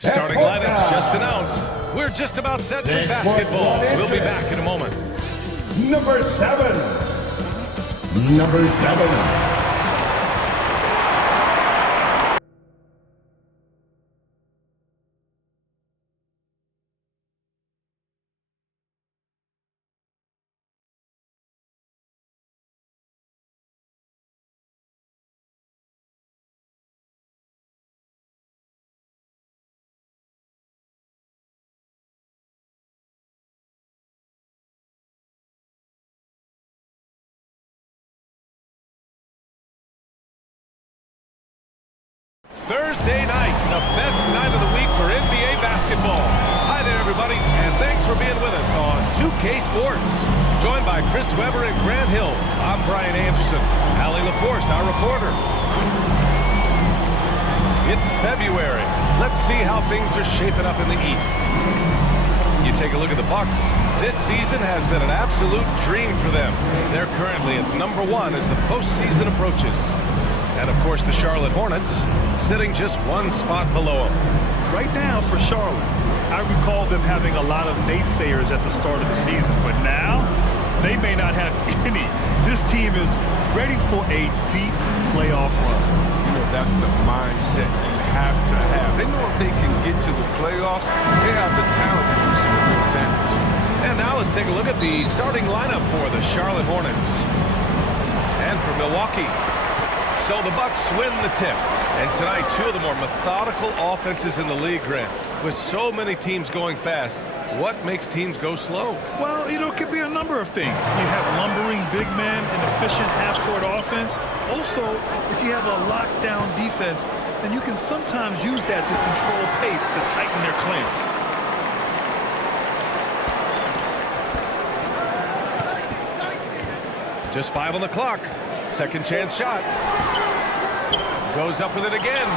Starting lineups just announced. We're just about set for basketball. We'll be back in a moment. Number 7. Number 7. Thursday night, the best night of the week for NBA basketball. Hi there, everybody, and thanks for being with us on 2K Sports. Joined by Chris Webber and Grant Hill, I'm Brian Anderson. Allie LaForce, our reporter. It's February. Let's see how things are shaping up in the East. You take a look at the Bucks. This season has been an absolute dream for them. They're currently at number 1 as the postseason approaches. And, of course, the Charlotte Hornets sitting just one spot below them. Right now for Charlotte, I recall them having a lot of naysayers at the start of the season, but now they may not have any. This team is ready for a deep playoff run. You know, that's the mindset you have to have. They know if they can get to the playoffs, they have the talent to do some real damage. And now let's take a look at the starting lineup for the Charlotte Hornets. And for Milwaukee. So the Bucks win the tip. And tonight, 2 of the more methodical offenses in the league, Grant. With so many teams going fast, what makes teams go slow? Well, you know, it could be a number of things. You have lumbering big men and efficient half-court offense. Also, if you have a lockdown defense, then you can sometimes use that to control pace to tighten their clamps. Just 5 on the clock. Second chance shot. Goes up with it again.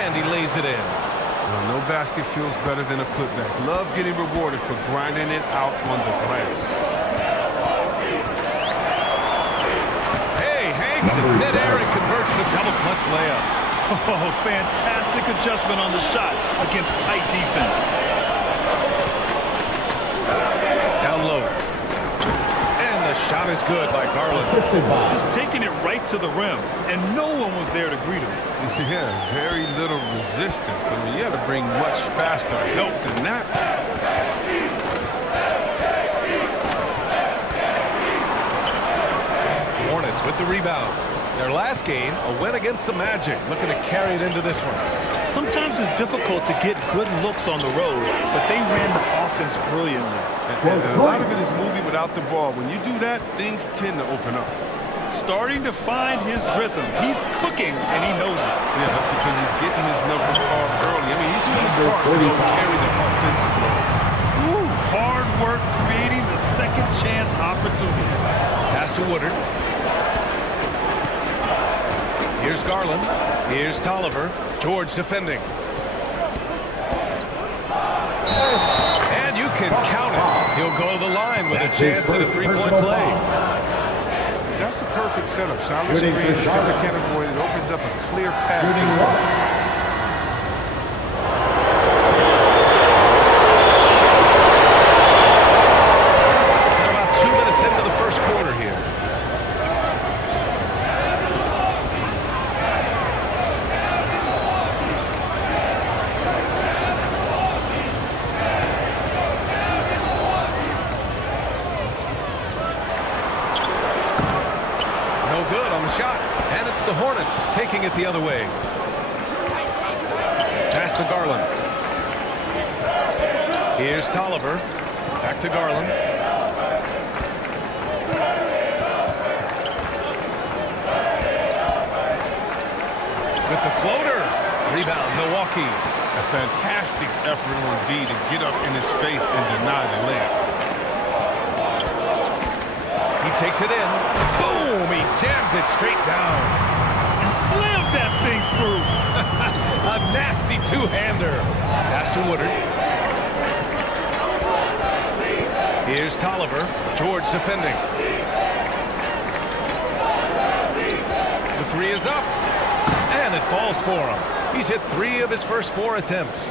And he lays it in. Well, no basket feels better than a putback. Love getting rewarded for grinding it out on the glass. Hey, hangs in midair and converts the double clutch layup. Oh, fantastic adjustment on the shot against tight defense. Down low. The shot is good by Garland. Just taking it right to the rim, and no one was there to greet him. Yeah, very little resistance. I mean, you had to bring much faster help than that. Hornets with the rebound. Their last game, a win against the Magic. Looking to carry it into this one. Sometimes it's difficult to get good looks on the road, but they ran the offense brilliantly. And a lot of it is moving without the ball. When you do that, things tend to open up. Starting to find his rhythm. He's cooking, and he knows it. Yeah, that's because he's getting his number called early. I mean, he's doing his part to go carry the offensive load. Ooh, hard work creating the second chance opportunity. Pass to Woodard. Here's Garland. Here's Tolliver. George defending. And you can count it. He'll go to the line with a chance at a three-point play. That's a perfect setup. Solid screen. The defender can't avoid it. Opens up a clear path to the ball. About 2 minutes into the first quarter here. Shot, and it's the Hornets taking it the other way. Pass to Garland. Here's Tolliver. Back to Garland. With the floater. Rebound, Milwaukee. A fantastic effort on D to get up in his face and deny the layup. He takes it in. Boom! He jams it straight down. And slammed that thing through. A nasty two-hander. Pass to Woodard. Here's Tolliver. George defending. The three is up. And it falls for him. He's hit 3 of his first 4 attempts.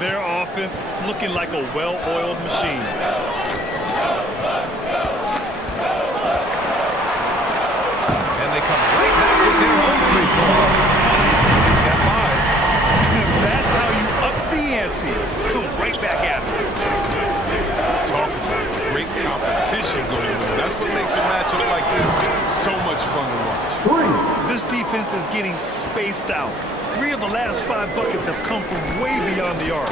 Their offense looking like a well-oiled machine. And they come right back with their own three-pointers. He's got 5. That's how you up the ante. Come right back at him. Let's talk about great competition going on. That's what makes a matchup like this so much fun to watch. 3. This defense is getting spaced out. 3 of the last 5 buckets have come from way beyond the arc.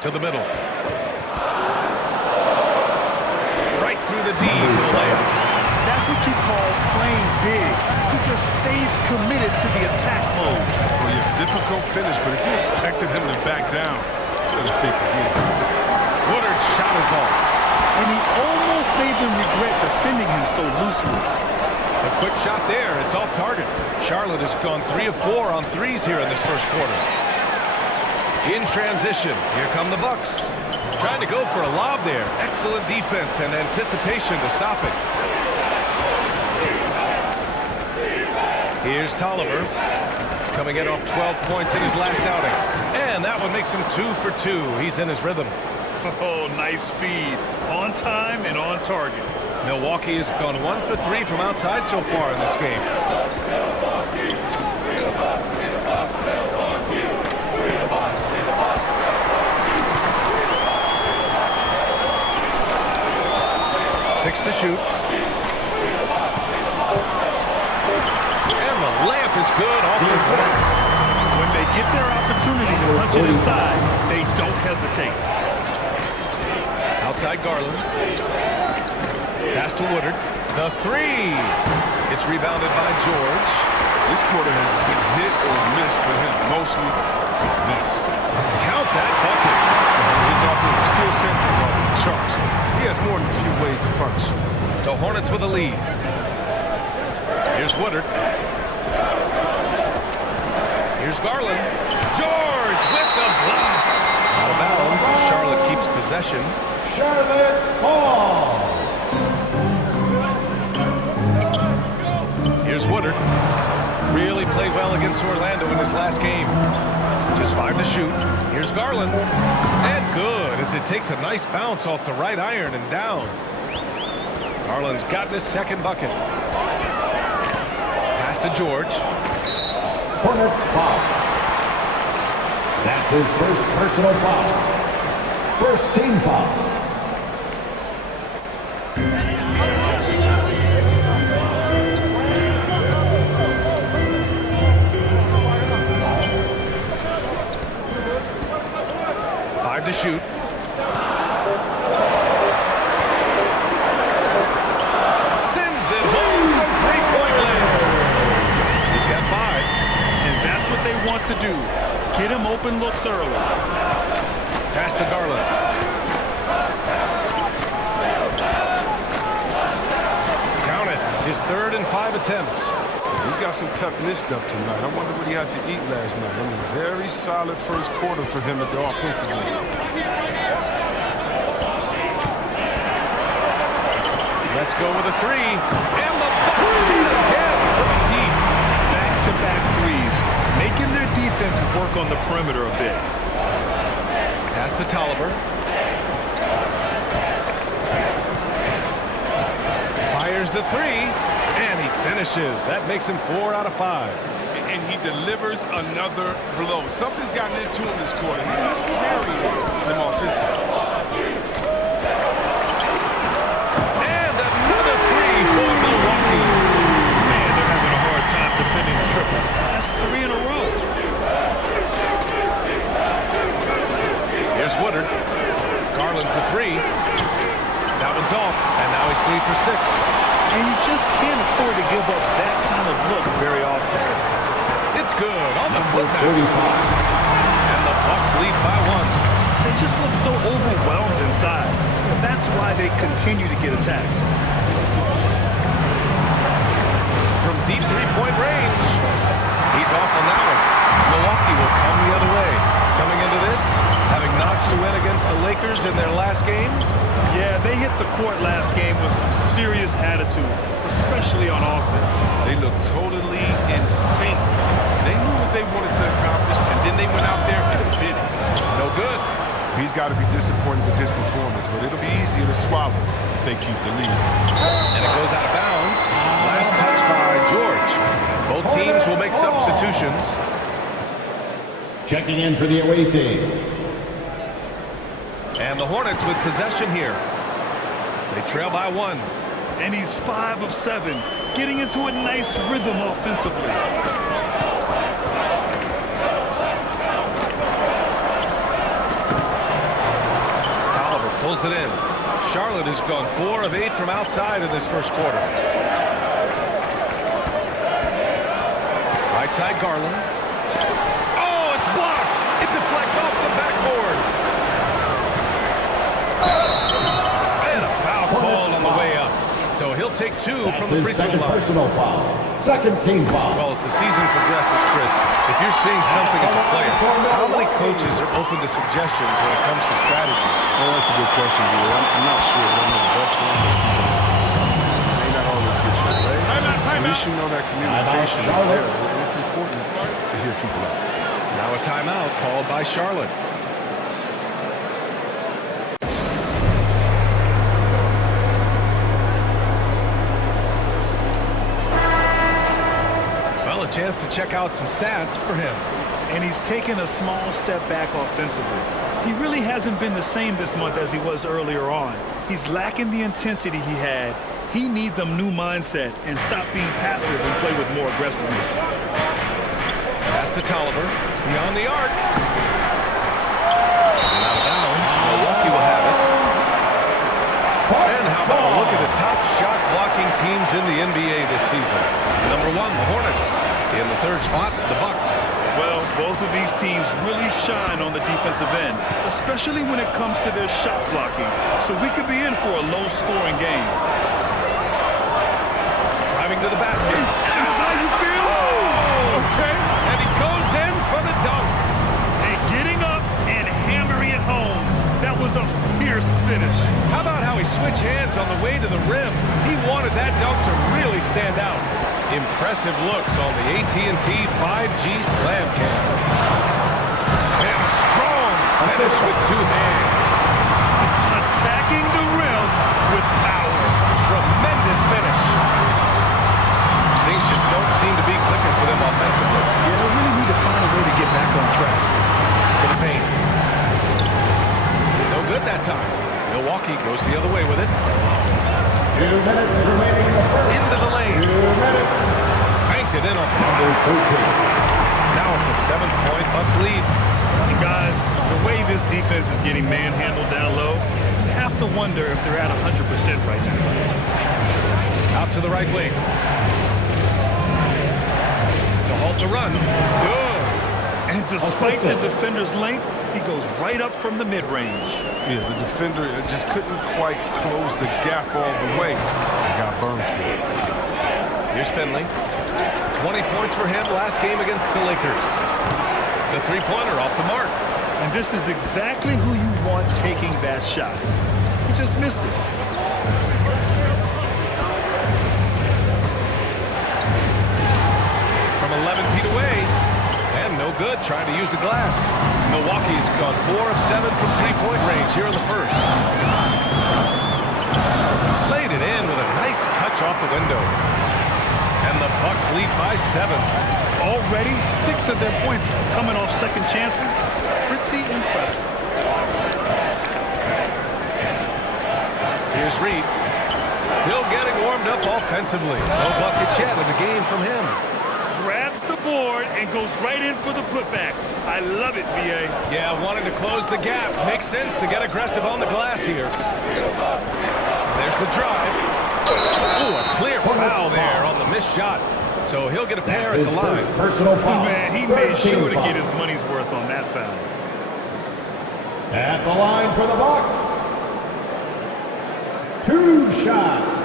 To the middle. Right through the D for the layup. That's what you call playing big. He just stays committed to the attack mode. Well, yeah, difficult finish, but if you expected him to back down, I think again. Woodard's shot is off. And he almost made them regret defending him so loosely. A quick shot there. It's off target. Charlotte has gone 3 of 4 on threes here in this first quarter. In transition, here come the Bucks. Trying to go for a lob there. Excellent defense and anticipation to stop it. Here's Tolliver, coming in off 12 points in his last outing. And that one makes him 2 for 2. He's in his rhythm. Oh, nice feed. On time and on target. Milwaukee has gone 1 for 3 from outside so far in this game. Six to shoot. And the layup is good off the glass. When they get their opportunity to punch it inside, they don't hesitate. Outside Garland. Pass to Woodard. The 3. It's rebounded by George. This quarter has been hit or miss for him. Mostly miss. Count that bucket. His offensive skill set is off the charts. He has more than a few ways to punch. The Hornets with a lead. Here's Woodard. Here's Garland. George with the block. Out of bounds. Charlotte keeps possession. Charlotte ball. Here's Woodard. Really played well against Orlando in his last game. Just 5 to shoot. Here's Garland. And good as it takes a nice bounce off the right iron and down. Garland's gotten his second bucket. Pass to George. Hornets foul. That's his first personal foul. First team foul. To shoot. Sends it home from three-point land. He's got 5. And that's what they want to do. Get him open looks early. Pass to Garland. Count it. His 3rd and 5 attempts. He's got some pep in his step tonight. I wonder what he had to eat last night. I mean, very solid first quarter for him at the offensive end. Let's go with a 3. And the Bucks lead again from deep. Back-to-back threes, making their defense work on the perimeter a bit. Pass to Tolliver. Fires the 3. And he finishes. That makes him 4 out of 5. And he delivers another blow. Something's gotten into him this quarter. He's carrying them offensively. And another 3 for Milwaukee. Man, they're having a hard time defending the triple. That's 3 in a row. Here's Woodard. Garland for 3. That one's off. And now he's 3 for 6. And you just can't afford to give up that kind of look very often. It's good on the putback. And the Bucks lead by 1. They just look so overwhelmed inside. That's why they continue to get attacked. From deep three-point range. He's off on that one. Milwaukee will come the other way. Coming into this, having notched a win against the Lakers. Lakers in their last game? Yeah, they hit the court last game with some serious attitude, especially on offense. They looked totally in sync. They knew what they wanted to accomplish, and then they went out there and did it. No good. He's got to be disappointed with his performance, but it'll be easier to swallow if they keep the lead. And it goes out of bounds. Last touch by George. Both teams will make substitutions. Checking in for the away team. And the Hornets with possession here. They trail by 1. And he's 5 of 7, getting into a nice rhythm offensively. Tolliver pulls it in. Charlotte has gone 4 of 8 from outside in this first quarter. Right side, Garland. Oh, it's blocked. It deflects off the backboard. And a foul called on the way up. So he'll take 2 from the free throw line. Personal foul. Second team foul. Well, as the season progresses, Chris, if you're seeing something as a player, how many coaches are open to suggestions when it comes to strategy? Well, that's a good question, Billy. I'm not sure. One of the best ones that may not always get your way. At least you know that communication is there. And it's important to hear people out. Now a timeout called by Charlotte. Well, a chance to check out some stats for him. And he's taken a small step back offensively. He really hasn't been the same this month as he was earlier on. He's lacking the intensity he had. He needs a new mindset and stop being passive and play with more aggressiveness. Pass to Tolliver. Beyond the arc. And out of bounds. Milwaukee will have it. And how about a look at the top shot blocking teams in the NBA this season? Number 1, the Hornets. In the 3rd spot, the Bucks. Well, both of these teams really shine on the defensive end, especially when it comes to their shot blocking. So we could be in for a low-scoring game. Driving to the basket. That's how you feel? Oh, okay. And he goes in for the dunk. And getting up and hammering it home. That was a fierce finish. How about how he switched hands on the way to the rim? He wanted that dunk to really stand out. Impressive looks on the AT&T 5G Slam Cam. And a strong finish with 2 hands. Attacking the rim with power. Tremendous finish. Things just don't seem to be clicking for them offensively. Yeah, they really need to find a way to get back on track. To the paint. No good that time. Milwaukee goes the other way with it. 2 minutes remaining in the first. Into the lane. 2 minutes. Banked it in off the glass. Now it's a 7-point Bucks lead. And guys, the way this defense is getting manhandled down low, you have to wonder if they're at 100% right now. Out to the right wing. To halt the run. Good. And despite the defender's length, he goes right up from the mid-range. Yeah, the defender just couldn't quite close the gap all the way. He got burned for it. Here's Finley. 20 points for him last game against the Lakers. The 3-pointer off the mark. And this is exactly who you want taking that shot. He just missed it. From 11 feet away. And no good, trying to use the glass. Milwaukee's gone 4 of 7 from 3-point range here in the first. Played it in with a nice touch off the window. And the Bucks lead by 7. Already 6 of their points coming off second chances. Pretty impressive. Here's Reed. Still getting warmed up offensively. No buckets yet in the game from him. Grabs the board and goes right in for the putback. I love it, B.A. Yeah, wanting to close the gap. Makes sense to get aggressive on the glass here. There's the drive. Ooh, a clear foul there on the missed shot. So he'll get a pair at the line. Personal foul. Man, he made sure to get his money's worth on that foul. At the line for the Bucks. 2 shots.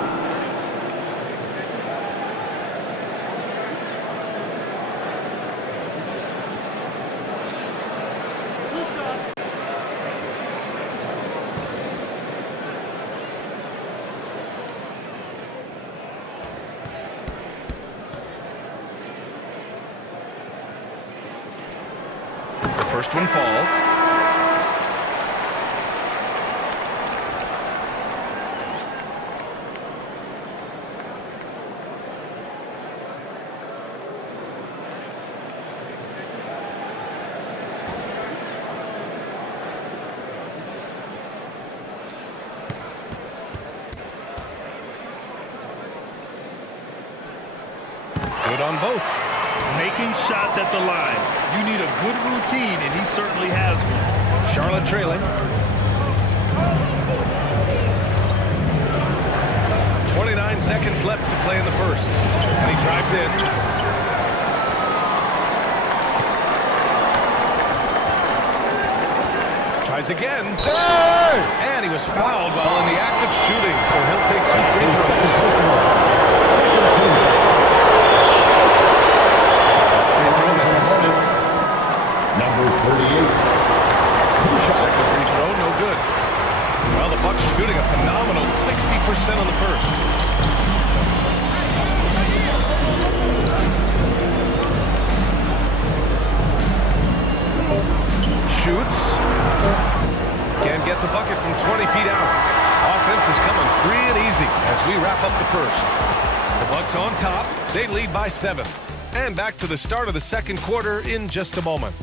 First one falls. Good on both. Making shots at the line. You need a good routine, and he certainly has one. Charlotte trailing. 29 seconds left to play in the first. And he drives in. Tries again. And he was fouled while in the act of shooting, so he'll take 2 free throws. Number 38. Second free throw, no good. Well, the Bucks shooting a phenomenal 60% on the first. Shoots. Can't get the bucket from 20 feet out. Offense is coming free and easy as we wrap up the first. The Bucks on top. They lead by 7. And back to the start of the second quarter in just a moment.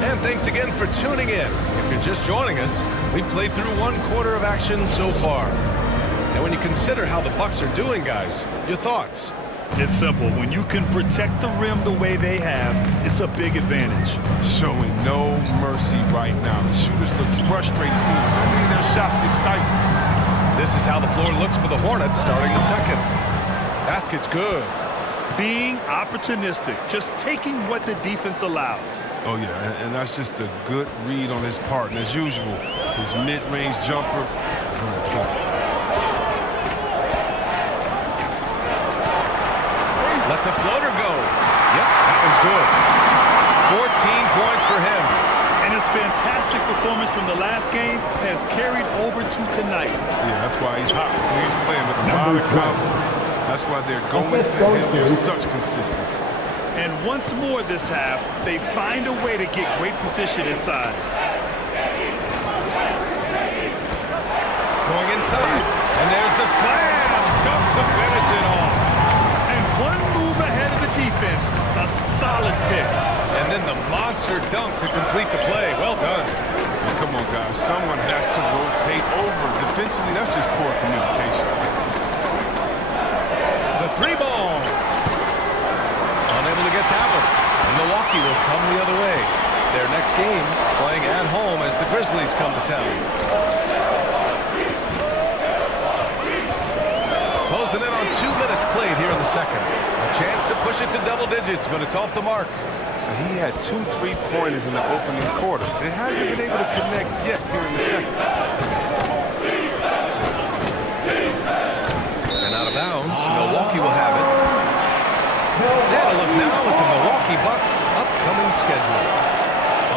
And thanks again for tuning in. If you're just joining us, we've played through 1 quarter of action so far. And when you consider how the Bucks are doing, guys, your thoughts? It's simple. When you can protect the rim the way they have, it's a big advantage. Showing no mercy right now. The shooters look frustrated, seeing so many of their shots get stifled. This is how the floor looks for the Hornets starting the second. Basket's good. Being opportunistic, just taking what the defense allows. Oh, yeah, and that's just a good read on his part. And as usual, his mid-range jumper is on point. Lets a floater go. Yep, that one's good. 14 points for him. And his fantastic performance from the last game has carried over to tonight. Yeah, that's why he's hot. He's playing with a lot of confidence. That's why they're going to him with such consistency. And once more this half, they find a way to get great position inside. Going inside. And there's the slam. Dunk to finish it off. One move ahead of the defense, a solid pick. And then the monster dunk to complete the play. Well done. Oh, come on, guys. Someone has to rotate over. Defensively, that's just poor communication. The three ball. Unable to get that one. And Milwaukee will come the other way. Their next game playing at home as the Grizzlies come to town. Closing in on 2 minutes played here in the second. A chance to push it to double digits, but it's off the mark. He had 2 3-pointers in the opening quarter. It hasn't been able to connect yet here in the second. And out of bounds, Milwaukee will have it. And a look now at the Milwaukee Bucks' upcoming schedule.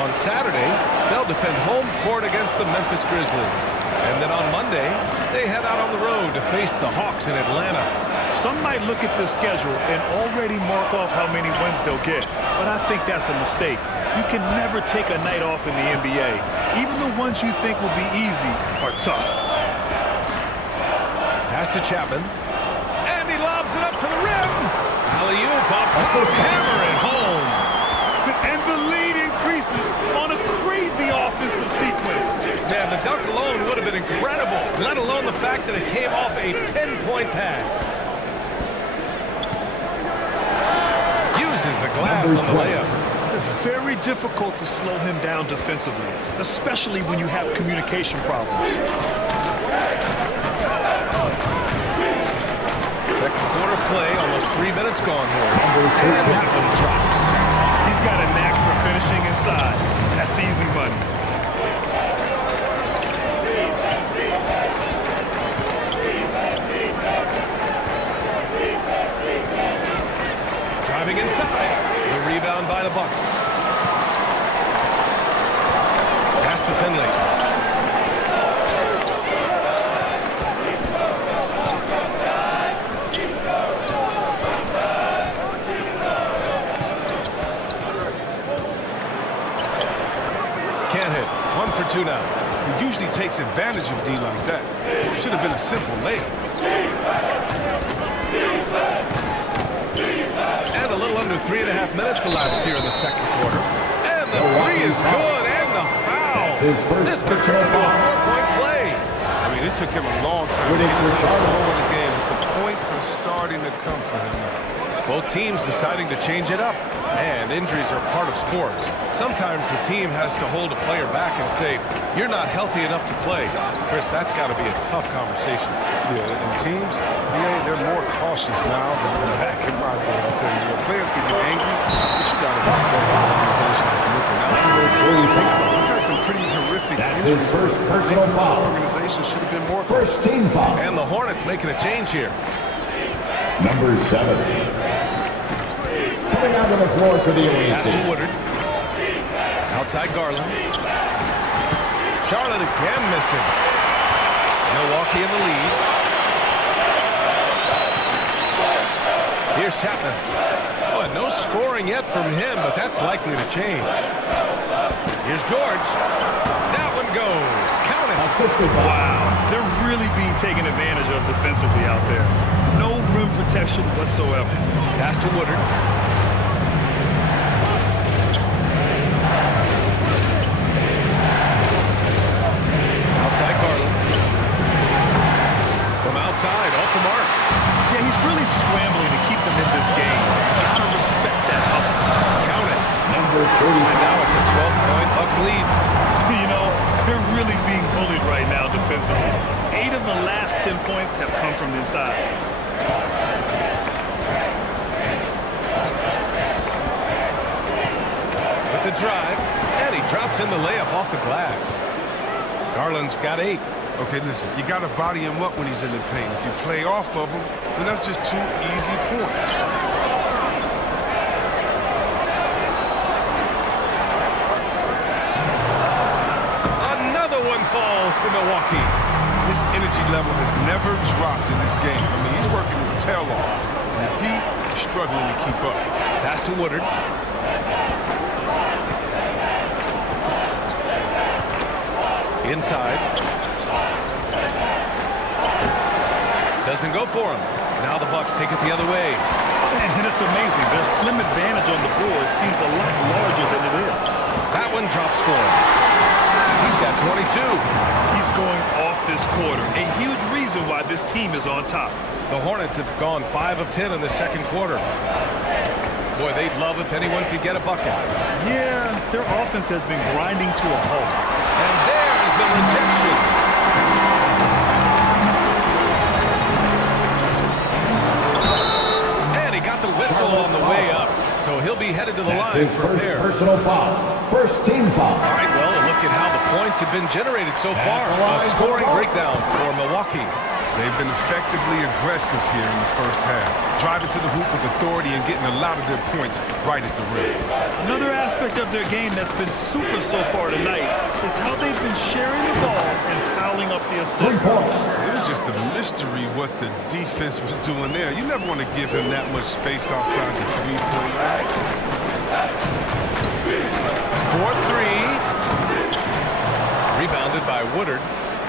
On Saturday, they'll defend home court against the Memphis Grizzlies. And then on Monday, they head out on the road to face the Hawks in Atlanta. Some might look at this schedule and already mark off how many wins they'll get, but I think that's a mistake. You can never take a night off in the NBA. Even the ones you think will be easy are tough. Pass to Chapman. And he lobs it up to the rim. Alley-oop up top, hammer it home. And the lead increases on a crazy offensive sequence. Man, the dunk alone would have been incredible, let alone the fact that it came off a pinpoint pass. Uses the glass on the layup. Very difficult to slow him down defensively, especially when you have communication problems. Second quarter play, almost 3 minutes gone here. And that one drops. He's got a knack for finishing inside. That's easy money. Driving inside. The rebound by the Bucks. Pass to Finley. 2 now. He usually takes advantage of D like that. Should have been a simple layup. And a little under 3.5 minutes elapsed here in the second quarter. And the three is good, and the foul. This could turn into a 4-point play. I mean, it took him a long time to get into the flow of the game, but the points are starting to come for him now. Both teams deciding to change it up, and injuries are part of sports. Sometimes the team has to hold a player back and say, you're not healthy enough to play. Chris, that's got to be a tough conversation. Yeah, and teams, they're more cautious now than back in my day, I'll tell you. When players can get angry, but you got to respect the organization that's looking out for them. We've got some pretty horrific That's his first personal foul. The organization should have been more. First team foul. And the Hornets making a change here. Number 7. Coming out on the floor for the away Pass to team. Woodard. Outside Garland. Charlotte again missing. Milwaukee in the lead. Here's Chapman. Oh, and no scoring yet from him, but that's likely to change. Here's George. That one goes. Count it. Assisted by. Wow, they're really being taken advantage of defensively out there. No rim protection whatsoever. Pass to Woodard. Outside Garland. From outside, off the mark. Yeah, he's really scrambling to keep them in this game. Gotta respect that hustle. Count it. Number And 35. now it's a 12-point Bucks lead. You know, they're really being bullied right now defensively. 8 of the last 10 points have come from inside. With the drive, and he drops in the layup off the glass. Garland's got 8. Okay, listen, you got to body him up when he's in the paint. If you play off of him, then that's just 2 easy points. Another one falls for Milwaukee. His energy level has never dropped in this game. I mean, he's working his tail off. And the D is struggling to keep up. Pass to Woodard. Inside. Doesn't go for him. Now the Bucks take it the other way. And it's amazing. Their slim advantage on the board seems a lot larger than it is. That one drops for him. He's got 22. He's going off this quarter. A huge reason why this team is on top. The Hornets have gone 5 of 10 in the second quarter. Boy, they'd love if anyone could get a bucket. Yeah, their offense has been grinding to a halt. And there's the rejection. And he got the whistle on the way up. So he'll be headed to the That's line his from first there. personal foul. First team foul. All right, well, look at how the points have been generated so far. A scoring breakdown for Milwaukee. They've been effectively aggressive here in the first half, driving to the hoop with authority and getting a lot of their points right at the rim. Another aspect of their game that's been super so far tonight is how they've been sharing the ball and piling up the 3 assists. points. It was just a mystery what the defense was doing there. You never want to give him that much space outside the three-point line. 4-3. Rebounded by Woodard.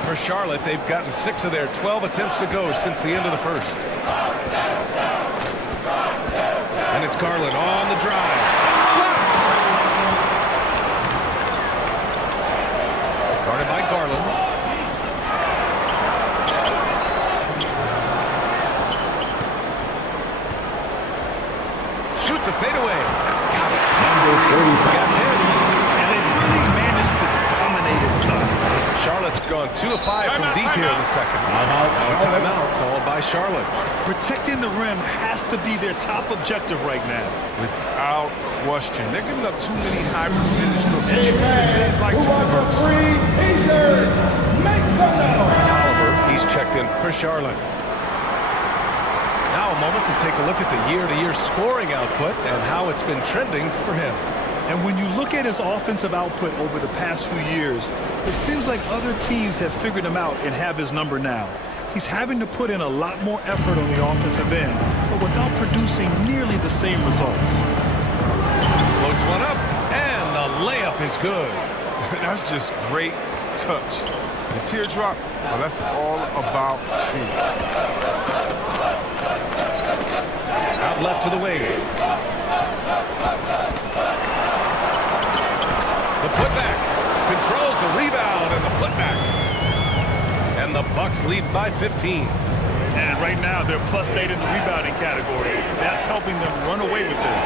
For Charlotte, they've gotten 6 of their 12 attempts to go since the end of the first. And it's Garland on the drive. Blocked! Guarded by Garland. Shoots a fadeaway. Got it. Number He's 35. got 10. And they've really managed to dominate inside. Charlotte's gone 2 of 5 from deep here in the second. Timeout called by Charlotte. Protecting the rim has to be their top objective right now. Without question. They're giving up too many high percentage looks. Amen. Like Who to wants a reverse. free t-shirt? Make some noise. Tolliver, he's checked in for Charlotte. Now a moment to take a look at the year-to-year scoring output and how it's been trending for him. And when you look at his offensive output over the past few years, it seems like other teams have figured him out and have his number now. He's having to put in a lot more effort on the offensive end, but without producing nearly the same results. Floats one up, and the layup is good. That's just great touch. The teardrop, well, that's all about feet. Out left to the wing. The putback. Controls the rebound and the putback. And the Bucks lead by 15. And right now, they're +8 in the rebounding category. That's helping them run away with this.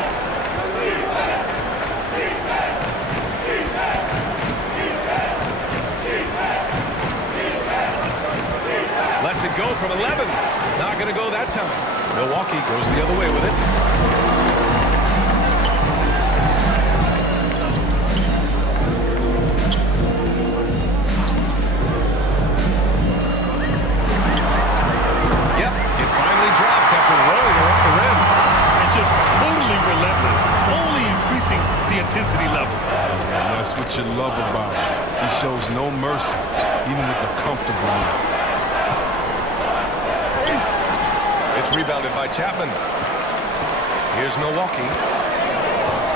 Lets it go from 11. Not going to go that time. Milwaukee goes the other way with it. Yep, it finally drops after rolling around the rim. And just totally relentless, only increasing the intensity level. And that's what you love about him. He shows no mercy, even with the comfortable one. It's rebounded by Chapman. Here's Milwaukee.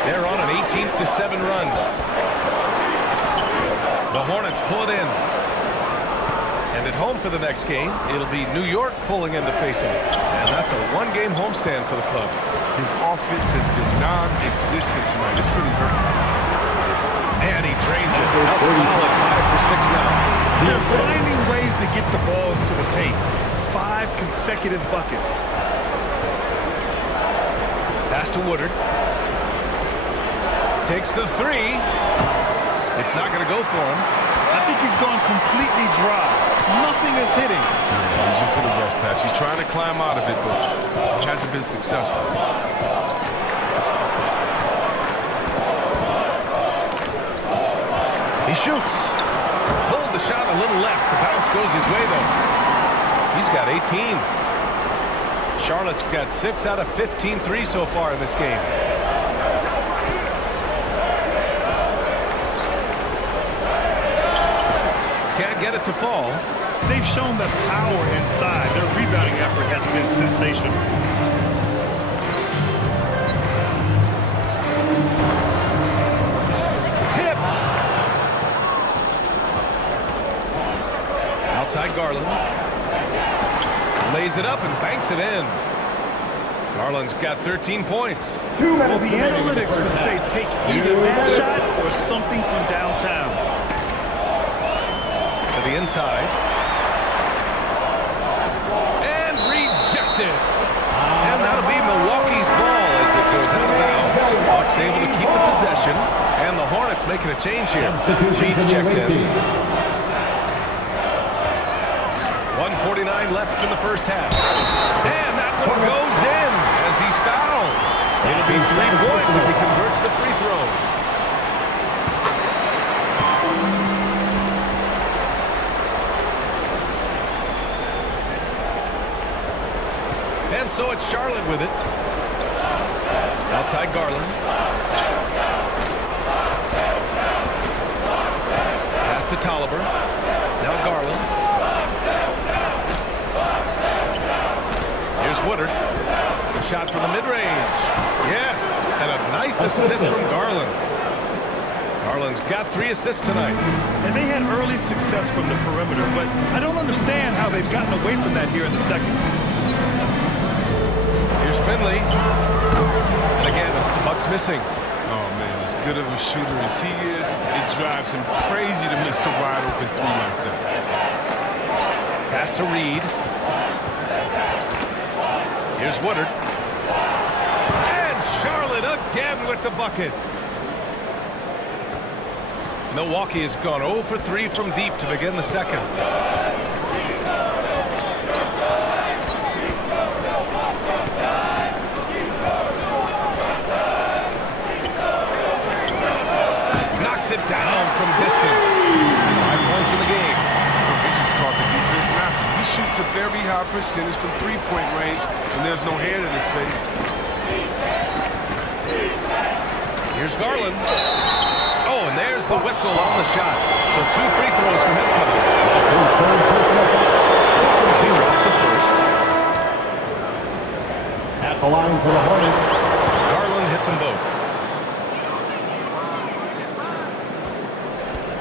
They're on an 18-7 run. The Hornets pull it in. And at home for the next game, it'll be New York pulling in to face them. And that's a one-game homestand for the club. His offense has been non-existent tonight. It's really hurt. And he drains it. A solid 5 for 6 now. They're finding ways to get the ball into the paint. 5 consecutive buckets. Pass to Woodard. Takes the 3. It's not going to go for him. I think he's gone completely dry. Nothing is hitting. Yeah, he just hit a rough patch. He's trying to climb out of it, but he hasn't been successful. He shoots. Pulled the shot a little left. The bounce goes his way, though. He's got 18. Charlotte's got 6 out of 15 threes so far in this game. Can't get it to fall. They've shown that power inside. Their rebounding effort has been sensational. Tipped. Outside Garland. Lays it up and banks it in. Garland's got 13 points. Well, the analytics would say take either that shot or something from downtown. To the inside. And rejected. And that'll be Milwaukee's ball as it goes out of bounds. Bucks able to keep the possession. And the Hornets making a change here. Reed's checked in. 1:49 left in the first half. And that one goes in as he's fouled. It'll be 3 points if he converts the free throw. And so it's Charlotte with it. Outside Garland. Pass to Tolliver. Now Garland. Here's Woodard. A shot from the mid-range. Yes, and a nice assist from Garland. Garland's got 3 assists tonight. And they had early success from the perimeter, but I don't understand how they've gotten away from that here in the second. Here's Finley. And again, it's the Bucks missing. Oh, man, as good of a shooter as he is, it drives him crazy to miss a wide-open 3 like that. Pass to Reed. Here's Woodard. And Charlotte again with the bucket. Milwaukee has gone 0 for 3 from deep to begin the second. Knocks it down from distance. 5 points in the game. They just caught the defense napping. He shoots a very high percentage from three-point range, and there's no hand in his face. Here's Garland. Oh, and there's the whistle on the shot. So 2 free throws for him coming. He drops it first. At the line for the Hornets. Garland hits them both.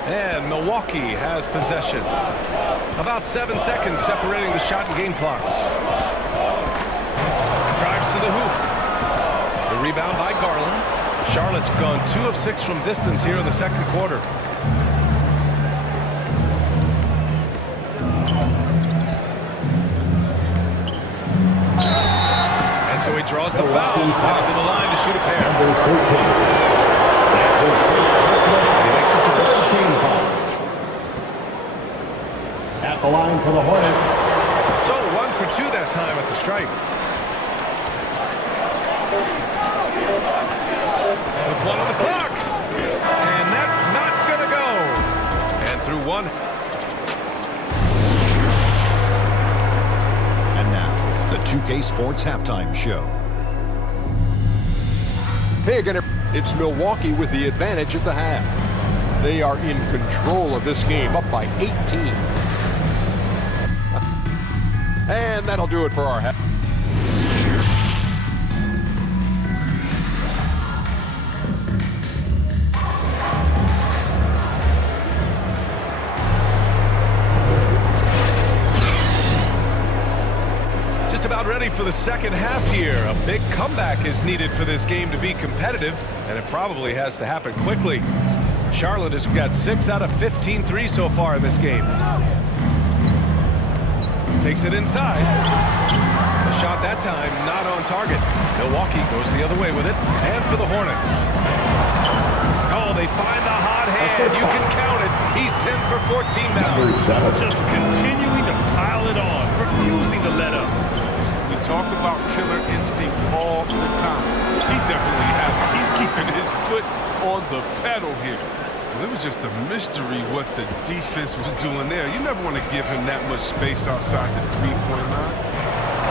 And Milwaukee has possession. About 7 seconds separating the shot and game clocks. Drives to the hoop. The rebound by Garland. Charlotte's gone 2 of 6 from distance here in the second quarter. And so he draws the foul. Headed to the line to shoot a pair. Number 13. That's his first personal foul. He makes it for First team foul. At the line for the Hornets. So 1 for 2 that time at the stripe. With 1 on the clock. And that's not going to go. And through 1. And now, the 2K Sports Halftime Show. Hey again, it's Milwaukee with the advantage at the half. They are in control of this game, up by 18. And that'll do it for our half. Just about ready for the second half here. A big comeback is needed for this game to be competitive, and it probably has to happen quickly. Charlotte has got 6 out of 15 threes so far in this game. Takes it inside. The shot that time not on target. Milwaukee goes the other way with it, and for the Hornets. Oh, they find the hot hand. You can count it. He's 10 for 14 now. Number 7. Just continuing to pile it on, refusing to let up. We talk about killer instinct all the time. He definitely has it. He's keeping his foot on the pedal here. Well, it was just a mystery what the defense was doing there. You never want to give him that much space outside the three-point line.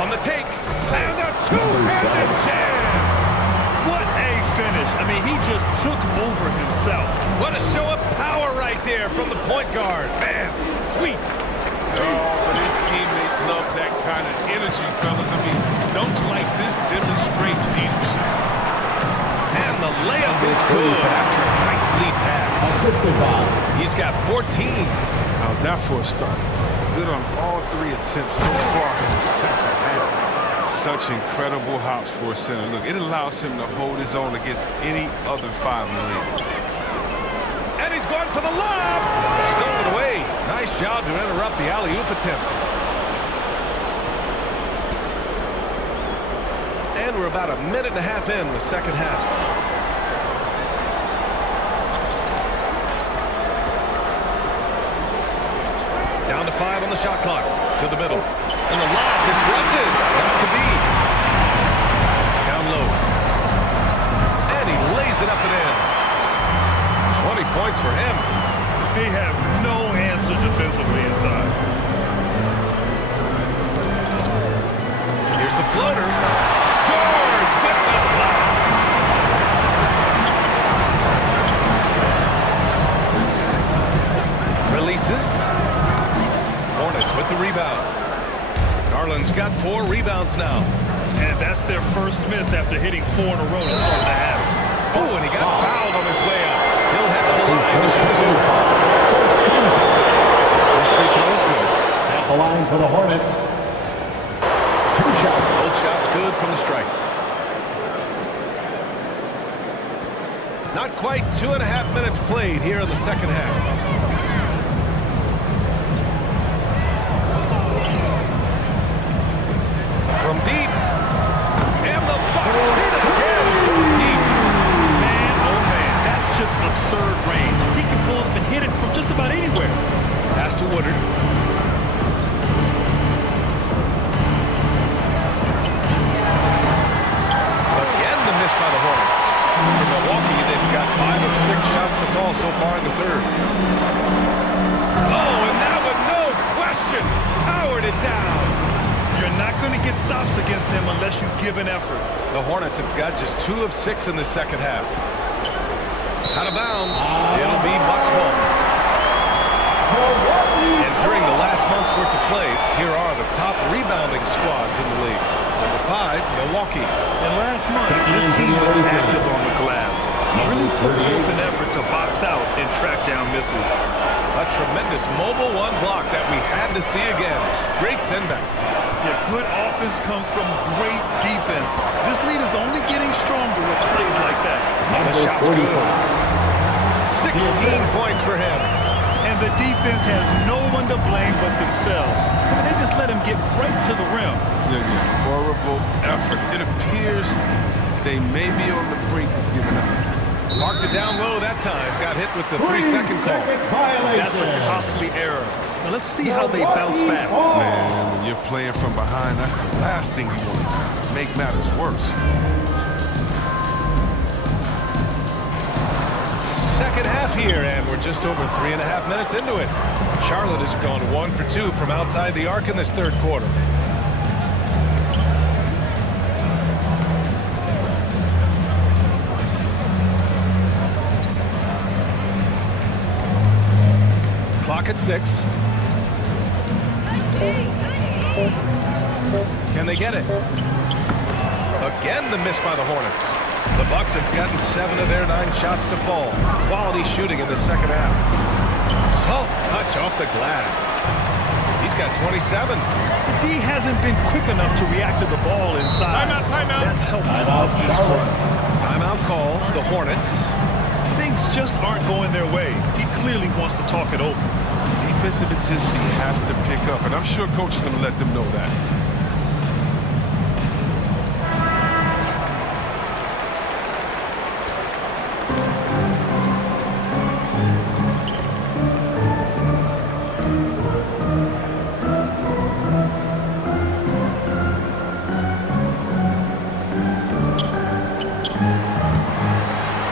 On the take, and a two-handed jam. What a finish. I mean, he just took over himself. What a show of power right there from the point guard. Man, sweet. Oh, but his teammates love that kind of energy, fellas. I mean, dunks like this demonstrate leadership. And the layup is good after a nice lead pass. Assisted by. He's got 14. How's that for a start? Good on all 3 attempts so far in the second half. Such incredible hops for a center. Look, it allows him to hold his own against any other 5 in the league. And he's going for the lob. Stolen away. Nice job to interrupt the alley-oop attempt. And we're about a minute and a half in the second half. Down to 5 on the shot clock. To the middle. And the lob disrupted. Not to be. Down low. And he lays it up and in. 20 points for him. They have no answer defensively inside. Here's the floater. George with the block. Releases. Hornets with the rebound. Garland's got 4 rebounds now. And that's their first miss after hitting 4 in a row to start the half. Oh, and he got fouled on his way up. He'll head to the line to shoot 2. First free throw is good. At the line for the Hornets. 2 shots. Both shots good from the strike. Not quite 2.5 minutes played here in the second half. From deep. And the Bucks hit again from deep. Man, oh man, that's just absurd range. He can pull up and hit it from just about anywhere. Pass to Woodard. Again, the miss by the Hornets. For Milwaukee, they've got 5 of 6 shots to fall so far in the third. Oh, and that one, no question, powered it down. You're not going to get stops against him unless you give an effort. The Hornets have got just 2 of 6 in the second half. Out of bounds. It'll be Bucks ball. Entering the last month's worth of play, here are the top rebounding squads in the league. Number 5, Milwaukee. And last month, this team was active on the glass. Really put forth an effort to box out and track down misses. A tremendous mobile one block that we had to see again. Great sendback. Yeah, good offense comes from great defense. This lead is only getting stronger with plays like that. The shot's good. 16 points for him. And the defense has no one to blame but themselves. I mean, they just let him get right to the rim. Horrible effort. It appears they may be on the brink of giving up. Marked it down low that time. Got hit with the 3-second call. That's a costly error. Now let's see how they bounce back. Man, when you're playing from behind, that's the last thing you want to make matters worse. Second half here, and we're just over 3.5 minutes into it. Charlotte has gone 1 for 2 from outside the arc in this third quarter. Clock at 6. Can they get it? Again, the miss by the Hornets. The Bucks have gotten 7 of their 9 shots to fall. Quality shooting in the second half. Soft touch off the glass. He's got 27. The D hasn't been quick enough to react to the ball inside. Timeout. That's helped cause this run. Timeout call, the Hornets. Things just aren't going their way. He clearly wants to talk it over. Defensive intensity has to pick up, and I'm sure coach is going to let them know that.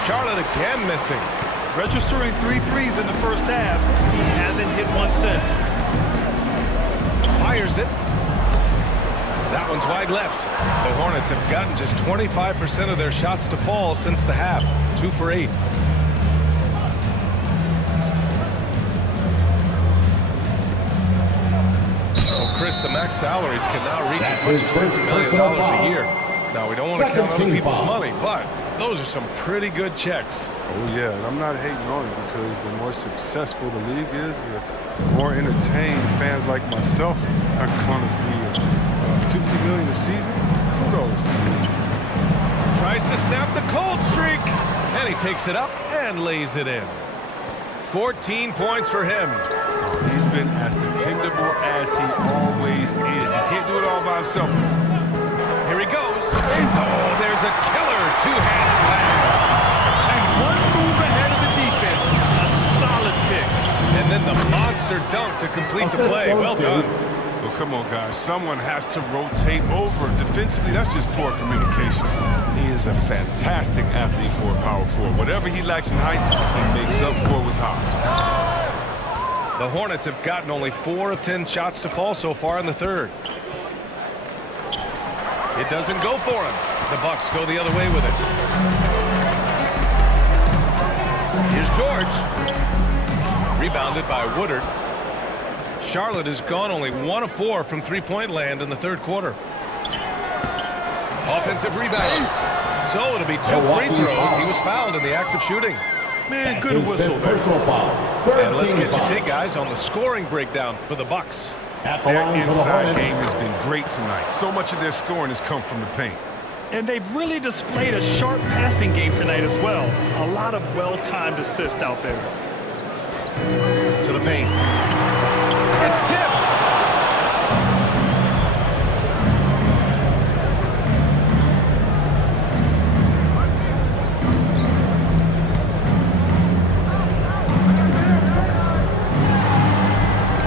Charlotte again missing. Registering 3 threes in the first half. He hasn't hit one since. Fires it. That one's wide left. The Hornets have gotten just 25% of their shots to fall since the half. 2 for 8. Well, Chris, the max salaries can now reach as much as $50 million a year. Now, we don't want to count other people's money, but those are some pretty good checks. Oh, yeah, and I'm not hating on it because the more successful the league is, the more entertained fans like myself are going to be. $50 million a season? Kudos to him. Tries to snap the cold streak, and he takes it up and lays it in. 14 points for him. He's been as dependable as he always is. He can't do it all by himself. Here he goes. Oh, there's a killer two-hand slam. And one move ahead of the defense. A solid pick. And then the monster dunk to complete the play. Well done. Well, come on, guys. Someone has to rotate over. Defensively, that's just poor communication. He is a fantastic athlete for a power forward. Whatever he lacks in height, he makes up for with hops. The Hornets have gotten only 4 of 10 shots to fall so far in the third. It doesn't go for him. The Bucks go the other way with it. Here's George. Rebounded by Woodard. Charlotte has gone only 1 of 4 from three-point land in the third quarter. Offensive rebound. So it'll be 2 free throws. He was fouled in the act of shooting. Man, good whistle there. And let's get your take, guys, on the scoring breakdown for the Bucks. Their inside game has been great tonight. So much of their scoring has come from the paint. And they've really displayed a sharp passing game tonight as well. A lot of well-timed assists out there. To the paint. It's tipped.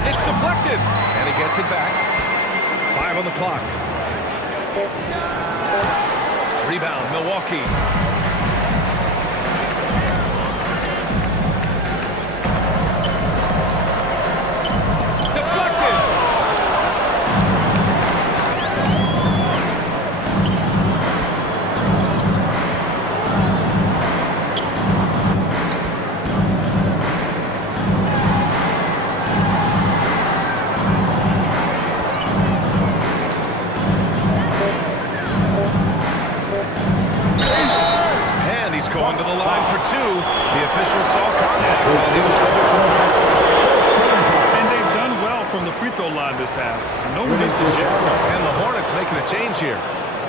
It's deflected. And he gets it back. 5 on the clock. Rebound, Milwaukee. to the line for two. The official saw contact. And they've done well from the free throw line this half. No misses yet. And the Hornets making a change here.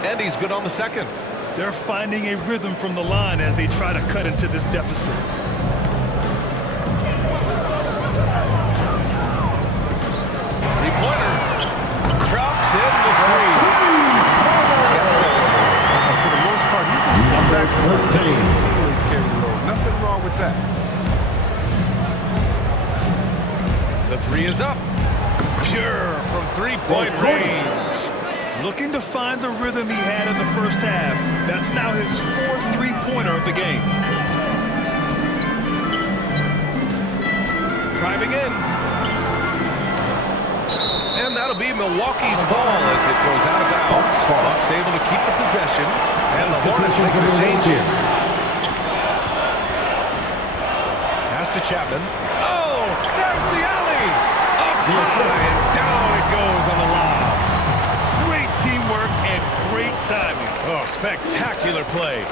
And he's good on the second. They're finding a rhythm from the line as they try to cut into this deficit. Three-pointer. Drops in the three. He's got seven. And for the most part, he's been sitting back to let his teammates carry the load. Nothing wrong with that. The three is up. Pure from three-point range. Looking to find the rhythm he had in the first half. That's now his fourth three-pointer of the game. Driving in. And that'll be Milwaukee's ball as it goes out of bounds. Bucks able to keep the possession. And the Hornets making a change here. Pass to Chapman. Oh, there's the alley. Up high and down it goes on the lob. Great teamwork and great timing. Oh, spectacular play.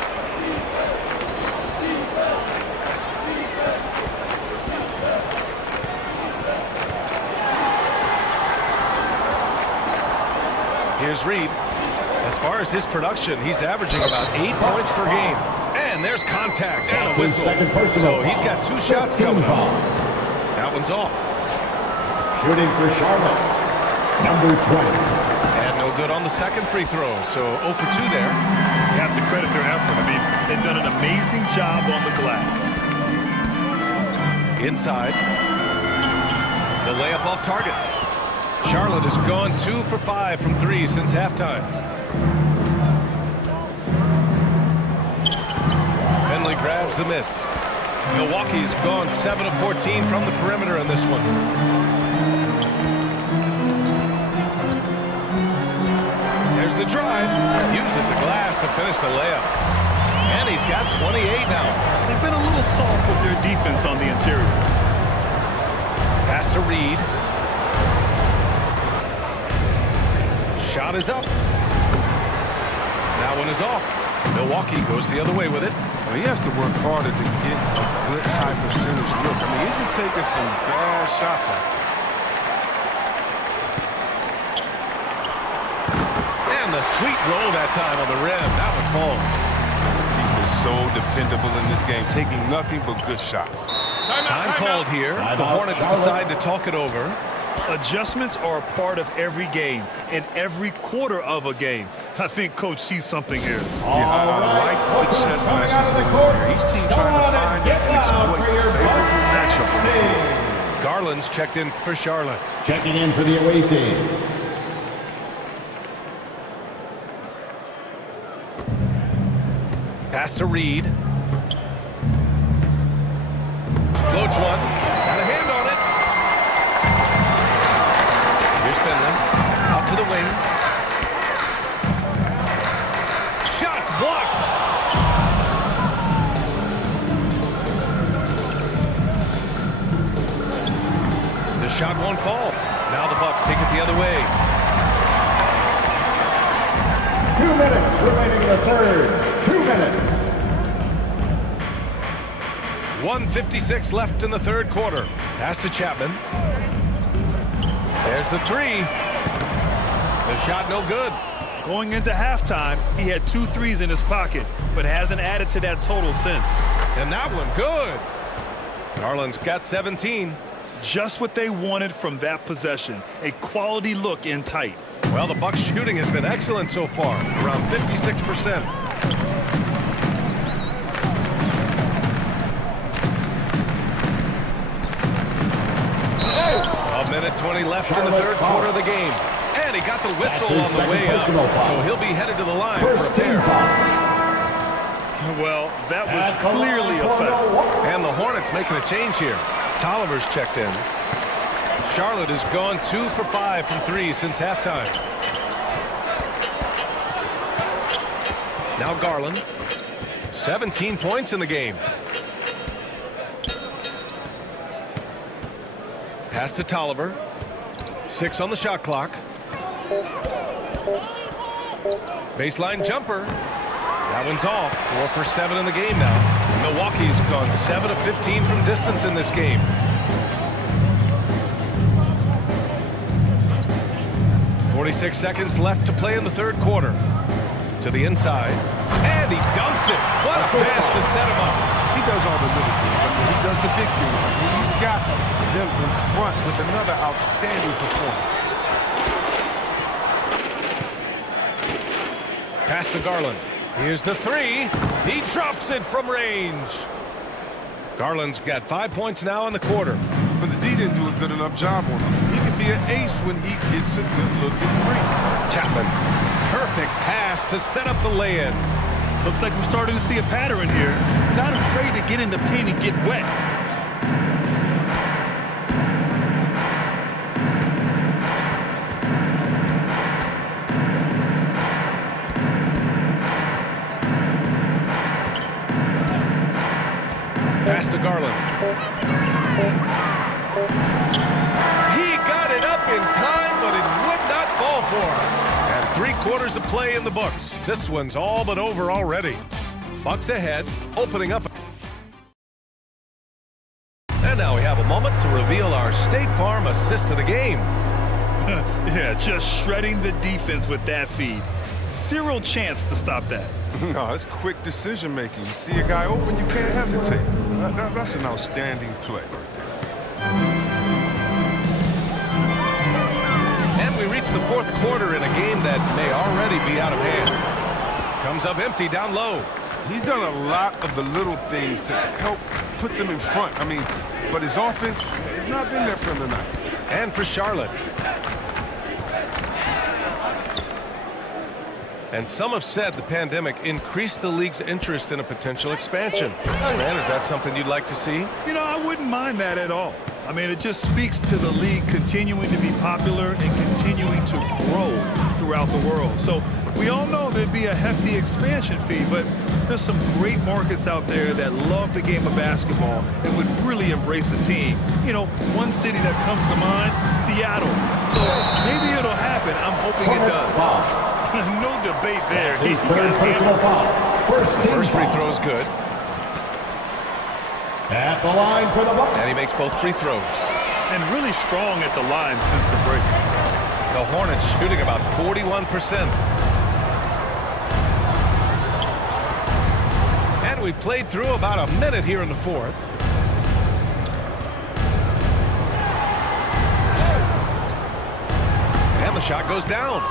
Here's Reed. As far as his production, he's averaging about 8 points per game. And there's contact and a whistle. So he's got two shots coming up. That one's off. Shooting for Charlotte, number 20. And no good on the second free throw. So 0 for 2 there. You have to credit their effort. I mean, they've done an amazing job on the glass. Inside. The layup off target. Charlotte has gone 2 for 5 from 3 since halftime. Finley grabs the miss. Milwaukee's gone 7 of 14 from the perimeter in this one. There's the drive. Uses the glass to finish the layup. And he's got 28 now. They've been a little soft with their defense on the interior. Pass to Reed. Shot is up. That one is off. Milwaukee goes the other way with it. Well, he has to work harder to get a good high percentage look. I mean, he's been taking some bad shots out there. And the sweet roll that time on the rim. That one falls. He's been so dependable in this game, taking nothing but good shots. Time called here. The Hornets decide to talk it over. Adjustments are a part of every game and every quarter of a game. I think Coach sees something here. Yeah, I like the chess matches going here. Each team trying to find and exploit their favorite matchup on the floor. Garland's checked in for Charlotte. Checking in for the away team. Pass to Reed. Floats one. Got a hand on it. Here's Finley. Out to the wing. Shots blocked. The shot won't fall. Now the Bucks take it the other way. 2 minutes remaining in the third. 2 minutes. 1:56 left in the third quarter. Pass to Chapman. There's the three. The shot no good. Going into halftime, he had 2 threes in his pocket, but hasn't added to that total since. And that one good. Garland's got 17. Just what they wanted from that possession. A quality look in tight. Well, the Bucks shooting has been excellent so far, around 56%. A minute 20 left in the third quarter of the game. And he got the whistle on the way up, so he'll be headed to the line for a pair. Well, that was clearly a foul. And the Hornets making a change here. Tolliver's checked in. Charlotte has gone 2 for 5 from 3 since halftime. Now Garland. 17 points in the game. Pass to Tolliver. 6 on the shot clock. Baseline jumper. That one's off. 4 for 7 in the game now. Milwaukee's gone 7 of 15 from distance in this game. .46 seconds left to play in the third quarter. To the inside, and he dunks it. What a pass to set him up. He does all the little things. I mean, he does the big things. I mean, he's got them in front with another outstanding performance. Pass to Garland. Here's the three. He drops it from range. Garland's got 5 points now in the quarter. But the D didn't do a good enough job on him. He can be an ace when he gets a good look at three. Chapman. Perfect pass to set up the lay-in. Looks like we're starting to see a pattern here. Not afraid to get in the paint and get wet. Pass to Garland. He got it up in time, but it would not fall for him. And 3 quarters of play in the books. This one's all but over already. Bucks ahead, opening up. And now we have a moment to reveal our State Farm assist of the game. Yeah, just shredding the defense with that feed. Zero chance to stop that. No, it's quick decision making. You see a guy open, you can't hesitate. That's an outstanding play right there. And we reach the fourth quarter in a game that may already be out of hand. Comes up empty down low. He's done a lot of the little things to help put them in front. I mean, but his offense has not been there for him tonight. And for Charlotte. And some have said the pandemic increased the league's interest in a potential expansion. Oh, man, is that something you'd like to see? You know, I wouldn't mind that at all. I mean, it just speaks to the league continuing to be popular and continuing to grow throughout the world. So we all know there'd be a hefty expansion fee, but there's some great markets out there that love the game of basketball and would really embrace a team. You know, one city that comes to mind, Seattle. So maybe it'll happen. I'm hoping it does. No debate there. His third personal foul. First free throw is good. At the line for the Bucks. And he makes both free throws. And really strong at the line since the break. The Hornets shooting about 41%. And we played through about a minute here in the fourth. And the shot goes down.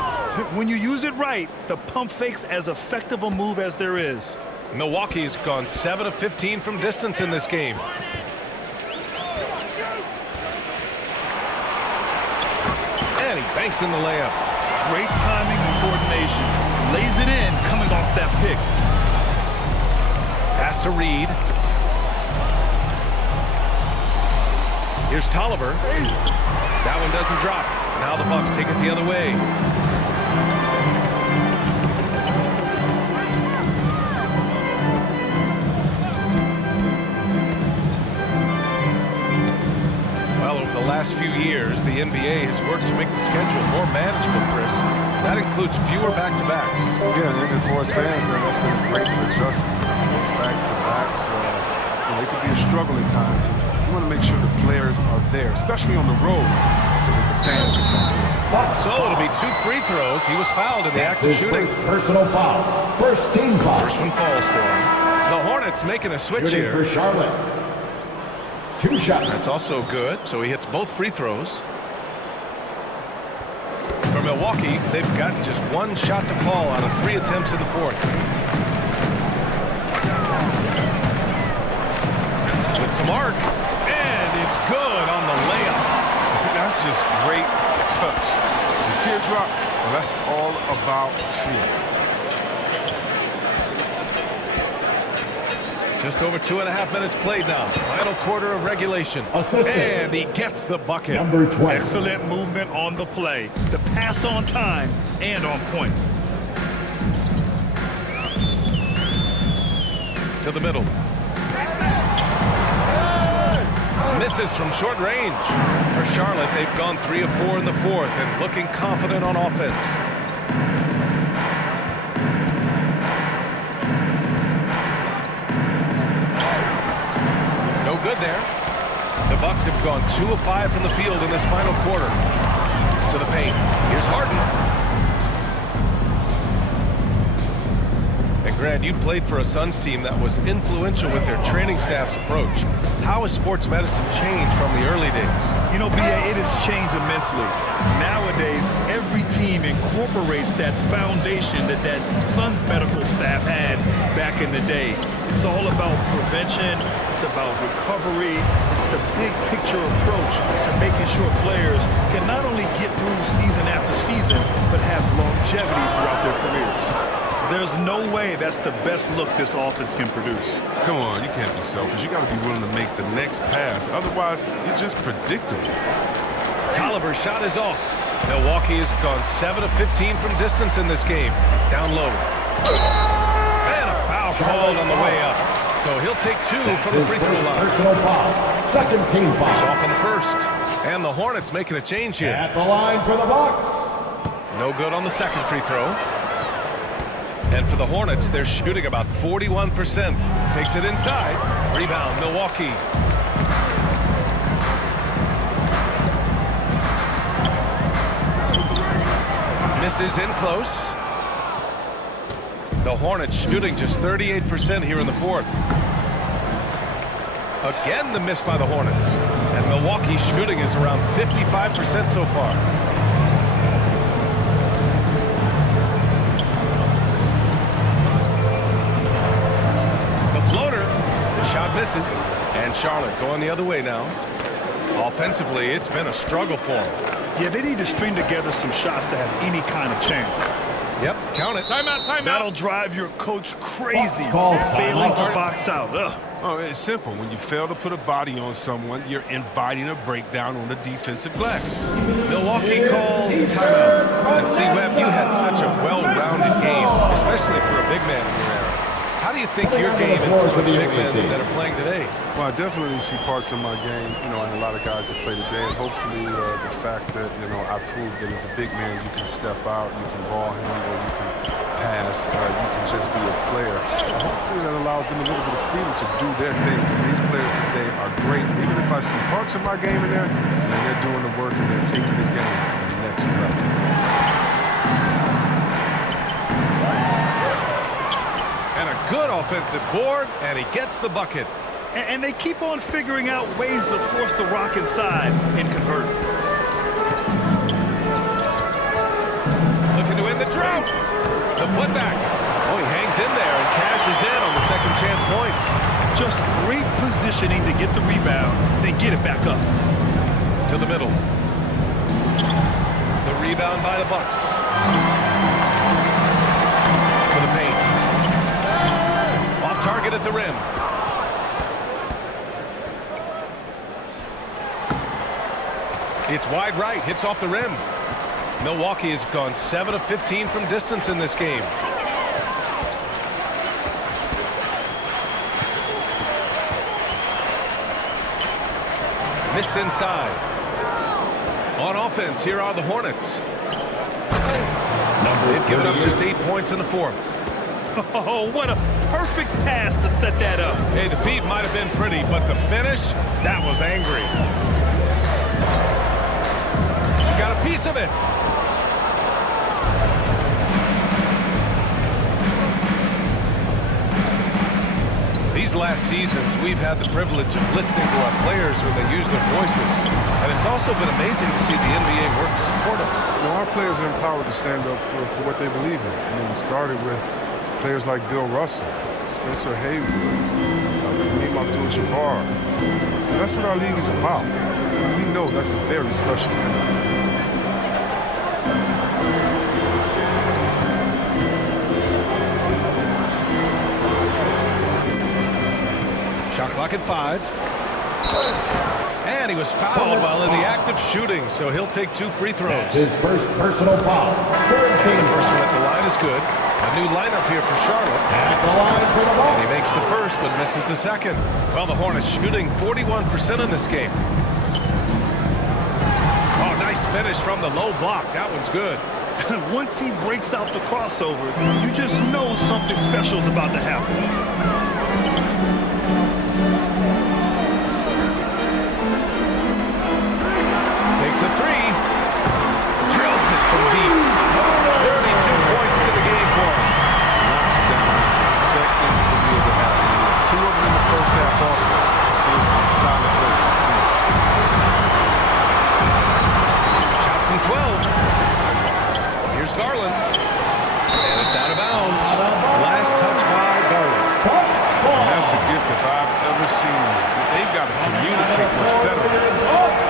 When you use it right, the pump fake's as effective a move as there is. Milwaukee's gone 7 of 15 from distance in this game. And he banks in the layup. Great timing and coordination. Lays it in coming off that pick. Pass to Reed. Here's Tolliver. That one doesn't drop. Now the Bucks take it the other way. The last few years, the NBA has worked to make the schedule more manageable, Chris. That includes fewer back-to-backs. Yeah, and for us fans, that's been a great adjustment. Those back-to-backs, they could be a struggle at times. You want to make sure the players are there, especially on the road, so that the fans can come see them. So it'll be 2 free throws. He was fouled in the act of shooting. First personal foul. First team foul. First one falls for him. The Hornets making a switch Shooting here. for Charlotte. 2 shots. That's also good, so he hits both free throws. For Milwaukee, they've gotten just 1 shot to fall out of 3 attempts in the fourth. With some arc, and it's good on the layup. That's just great touch. The teardrop, well, that's all about feel. Just over 2.5 minutes played now. Final quarter of regulation. And he gets the bucket. Number 20. Excellent movement on the play. The pass on time and on point. To the middle. Misses from short range. For Charlotte, they've gone 3 of 4 in the fourth and looking confident on offense. have gone 2 of 5 from the field in this final quarter. To the paint. Here's Harden. And Grant, you played for a Suns team that was influential with their training staff's approach. How has sports medicine changed from the early days? You know, B.A., it has changed immensely. Nowadays, every team incorporates that foundation that Suns medical staff had back in the day. It's all about prevention. It's about recovery. It's the big picture approach to making sure players can not only get through season after season, but have longevity throughout their careers. There's no way that's the best look this offense can produce. Come on, you can't be selfish. You got to be willing to make the next pass. Otherwise, you're just predictable. Tolliver's shot is off. Milwaukee has gone 7 of 15 from distance in this game. Down low. And a foul called on the way up. So he'll take 2 from the free throw line. Personal foul. Second team He's foul. off on the first. And the Hornets making a change here. At the line for the Bucks. No good on the second free throw. And for the Hornets, they're shooting about 41%. Takes it inside. Rebound, Milwaukee. Misses in close. The Hornets shooting just 38% here in the fourth. Again, the miss by the Hornets. And Milwaukee's shooting is around 55% so far. Shot misses, and Charlotte going the other way now. Offensively, it's been a struggle for them. Yeah, they need to string together some shots to have any kind of chance. Yep, count it. Timeout, timeout. That'll drive your coach crazy, Call failing to timeout. box out. Ugh. Oh, it's simple. When you fail to put a body on someone, you're inviting a breakdown on the defensive glass. Milwaukee calls timeout. And see, Webb, you had such a well-rounded game, especially for a big man in your era. How do you think your game influenced big men that are playing today? Well, I definitely see parts of my game, you know, and a lot of guys that play today. And hopefully the fact that, you know, I proved that as a big man, you can step out, you can ball handle, you can pass, you can just be a player. And hopefully that allows them a little bit of freedom to do their thing, because these players today are great. Even if I see parts of my game in there, man, they're doing the work and they're taking the game to the next level. Good offensive board, and he gets the bucket. And they keep on figuring out ways to force the rock inside and convert. Looking to end the drought. The putback. Oh, he hangs in there and cashes in on the second chance points. Just great positioning to get the rebound, then get it back up. To the middle. The rebound by the Bucks. To the paint. Target at the rim. It's wide right, hits off the rim. Milwaukee has gone 7 of 15 from distance in this game. Missed inside. On offense, here are the Hornets. They've given up just 8 points in the fourth. Oh, what a perfect pass to set that up. Hey, the feed might have been pretty, but the finish, that was angry. Got a piece of it. These last seasons, we've had the privilege of listening to our players when they use their voices. And it's also been amazing to see the NBA work to support them. You know, our players are empowered to stand up for what they believe in. I mean, it started with players like Bill Russell, Spencer Haywood, Kareem Abdul-Jabbar. That's what our league is about. We know that's a very special thing. Shot clock at 5. And he was fouled while in the act of shooting, so he'll take 2 free throws. That's his first personal foul. Third team The first one at the line is good. A new lineup here for Charlotte. at the line for the And Bucks. he makes the first, but misses the second. Well, the Hornets shooting 41% in this game. Oh, nice finish from the low block. That one's good. Once he breaks out the crossover, you just know something special is about to happen. Shoots a three. Drills it from deep. 32 points in the game for him. Knocks down the second three of the half. Two of them in the first half also. There's some solid work from deep. Shot from 12. Here's Garland. And it's out of bounds. Last touch by Garland. That's a gift if I've ever seen. They've got to communicate much better.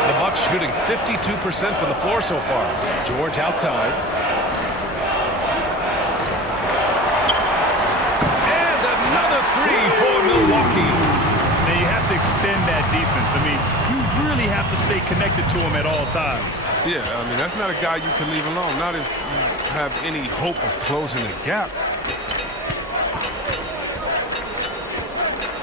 The Bucks shooting 52% from the floor so far. George outside. And another three for Milwaukee. Now you have to extend that defense. I mean, you really have to stay connected to him at all times. Yeah, I mean, that's not a guy you can leave alone. Not if you have any hope of closing the gap.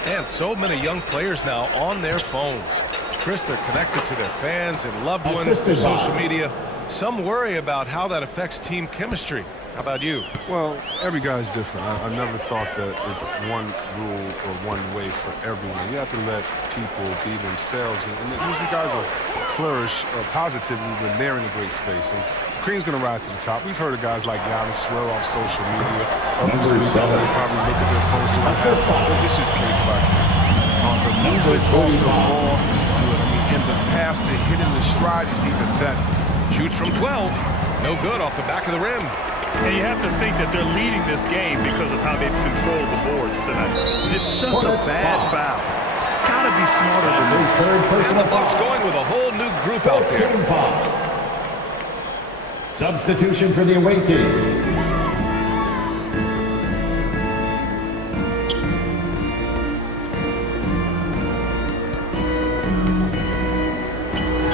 And so many young players now on their phones. Chris, they're connected to their fans and loved ones through social media. Some worry about how that affects team chemistry. How about you? Well, every guy's different. I never thought that it's one rule or one way for everyone. You have to let people be themselves. And usually guys will flourish positively when they're in a great space. And Cream's going to rise to the top. We've heard of guys like Giannis swear off social media. Others will probably look at their phones during halftime. But it's just case by case. The movement off the ball is good. I mean, in the pass to hit in the stride is even better. Shoots from 12. No good off the back of the rim. And you have to think that they're leading this game because of how they've controlled the boards tonight. It's just a bad foul. Gotta be smarter than this. And the Bucks going with a whole new group out there. Substitution for the away team.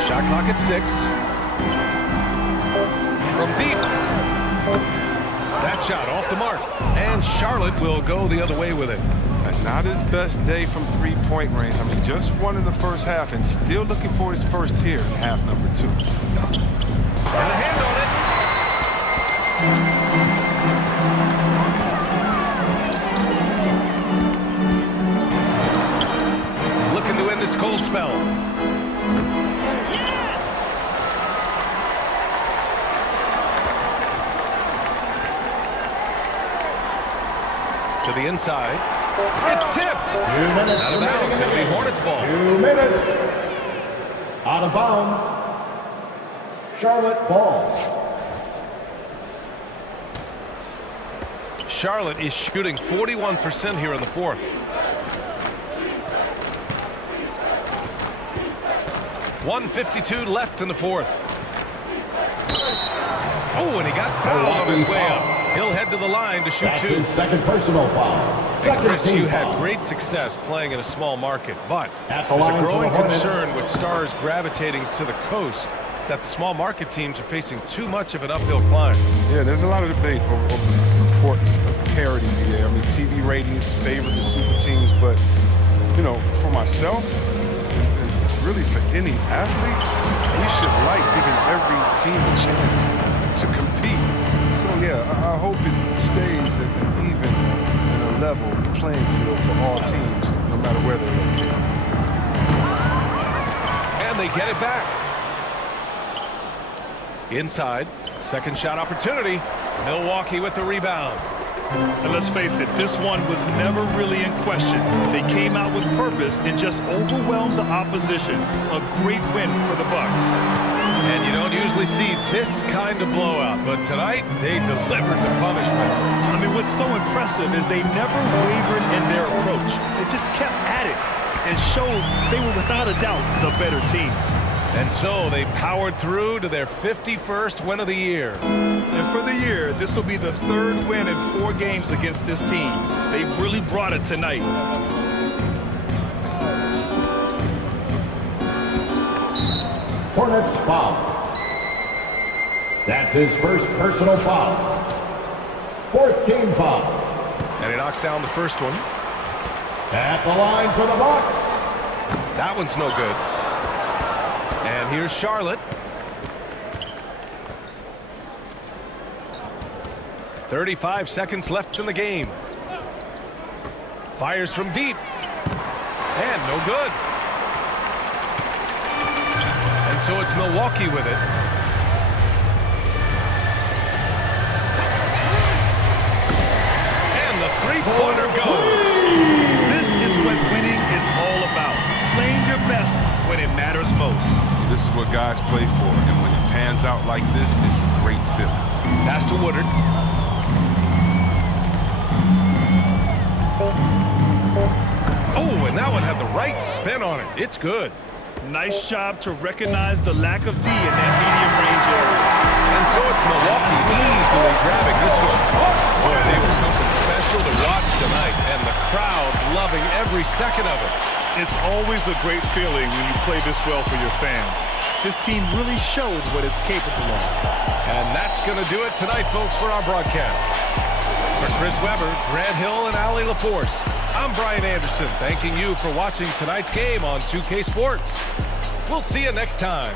Shot clock at 6. From deep. That shot off the mark. And Charlotte will go the other way with it. And not his best day from three-point range. I mean, just one in the first half and still looking for his first here in half number 2. Got a hand on it. Looking to end this cold spell. To the inside. It's tipped. 2 minutes. Out of bounds. It'll be Hornets ball. 2 minutes. Out of bounds. Charlotte ball. Charlotte is shooting 41% here in the fourth. .152 left in the fourth. Oh, and he got fouled on his way up. He'll head to the line to shoot That's 2. his second personal foul. Second Chris, team you had foul. great success playing in a small market, but At the there's line a for growing the Hornets. concern with stars gravitating to the coast that the small market teams are facing too much of an uphill climb. Yeah, there's a lot of debate over the importance of parity there. I mean, TV ratings favor the super teams, but, you know, for myself, and really for any athlete, we should like giving every team a chance to compete. So, yeah, I hope it stays at an even and a level playing field for all teams, no matter where they're located. And they get it back. Inside, second shot opportunity. Milwaukee with the rebound. And let's face it, this one was never really in question. They came out with purpose and just overwhelmed the opposition. A great win for the Bucks. And you don't usually see this kind of blowout, but tonight they delivered the punishment. I mean, what's so impressive is they never wavered in their approach. They just kept at it and showed they were without a doubt the better team. And so they powered through to their 51st win of the year. And for the year, this will be the third win in 4 games against this team. They really brought it tonight. Hornets foul. That's his first personal foul. 4th team foul. And he knocks down the first one. At the line for the Bucks. That one's no good. And here's Charlotte. 35 seconds left in the game. Fires from deep. And no good. And so it's Milwaukee with it. And the three-pointer goes. This is what winning is all about. Playing your best when it matters most. This is what guys play for, and when it pans out like this, it's a great feeling. Pass to Woodard. Oh, and that one had the right spin on it. It's good. Nice job to recognize the lack of D in that medium range area. And so it's Milwaukee easily grabbing this one. Boy, they were something special to watch tonight, and the crowd loving every second of it. It's always a great feeling when you play this well for your fans. This team really showed what it's capable of. And that's going to do it tonight, folks, for our broadcast. For Chris Webber, Grant Hill, and Allie LaForce, I'm Brian Anderson, thanking you for watching tonight's game on 2K Sports. We'll see you next time.